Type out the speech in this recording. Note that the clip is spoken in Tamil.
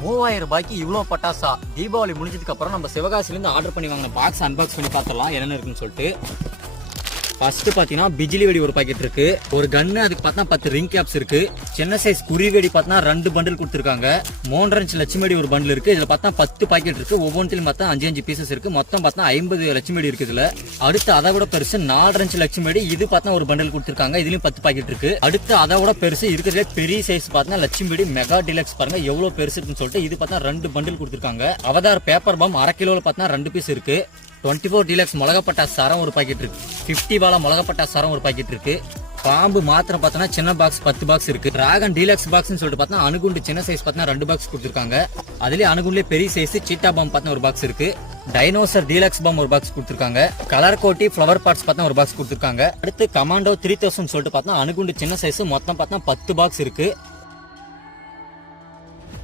மூவாயிரம் ரூபாய்க்கு இவ்வளோ பட்டாசா? தீபாவளி முடிஞ்சதுக்கு அப்புறம் நம்ம சிவகாசிலேருந்து ஆர்டர் பண்ணி வாங்கின பாக்ஸ் அன்பாக்ஸ் பண்ணி பார்த்துடலாம். என்னென்ன இருக்குன்னு சொல்லிட்டு ஃபர்ஸ்ட் பார்த்தீங்கன்னா பிஜிலி வெடி ஒரு பாக்கெட் இருக்கு. ஒரு கன்னு அதுக்கு பார்த்தா பத்து ரிங் கேப்ஸ் இருக்கு. சின்ன சைஸ் குருவி வெடி பார்த்தா ரெண்டு பண்டில் கொடுத்துருக்காங்க. மூன்றரை இன்ச் லட்சுமி வெடி ஒரு பண்டில் இருக்கு. இதுல பார்த்தா பத்து பாக்கெட் இருக்கு. ஒவ்வொன்றிலும் பார்த்தா அஞ்சு அஞ்சு பீசஸ் இருக்கு. மொத்தம் பார்த்தா ஐம்பது லட்சுமி வெடி இருக்கு இதுல. அடுத்து அதை விட பெருசு நாலரை இன்ச் லட்சுமடி வெடி. இது பார்த்தா ஒரு பண்டில் கொடுத்துருக்காங்க. இதுலயும் பத்து பாக்கெட் இருக்கு. அடுத்து அதை விட பெருசு இருக்கிறதுல பெரிய சைஸ் பார்த்தா லட்சுமி வெடி மெகா டிலக்ஸ் பாருங்க. எவ்வளவு பெருசு இருக்குன்னு சொல்லிட்டு இது பார்த்தா ரெண்டு பண்டில் கொடுத்துருக்காங்க. அவதார் பேப்பர் பாம் அரை கிலோல பார்த்தா ரெண்டு பீஸ் இருக்கு. டுவெண்ட்டி ஃபோர் டீலக்ஸ் மிளகப்பட்டா சரம் ஒரு பாக்கெட் இருக்கு. ஃபிஃப்டி வாழை மிளகப்பட்டா சரம் ஒரு பாக்கெட் இருக்கு. பாம்பு மாத்திரம் பார்த்தோன்னா சின்ன பாக்ஸ் பத்து பாக்ஸ் இருக்கு. டிராகன் டீலக்ஸ் பாக்ஸ்னு சொல்லிட்டு பார்த்தா அணுகுண்டு சின்ன சைஸ் பார்த்தா ரெண்டு பாக்ஸ் கொடுத்துருக்காங்க. அதுலயே அணுகுண்டுலேயே பெரிய சைஸ் சீட்டா பாம் பார்த்தா ஒரு பாக்ஸ் இருக்கு. டைனோசர் டீலக்ஸ் பாம் ஒரு பாக்ஸ் கொடுத்துருக்காங்க. கலர் கோட்டி ஃப்ளவர் பார்ட்ஸ் பார்த்தா ஒரு பாக்ஸ் கொடுத்துருக்காங்க. அடுத்து கமாண்டோ த்ரீ தௌசண்ட் சொல்லிட்டு பார்த்தா அணுகுண்டு சின்ன சைஸ் மொத்தம் பார்த்தா பத்து பாக்ஸ் இருக்கு.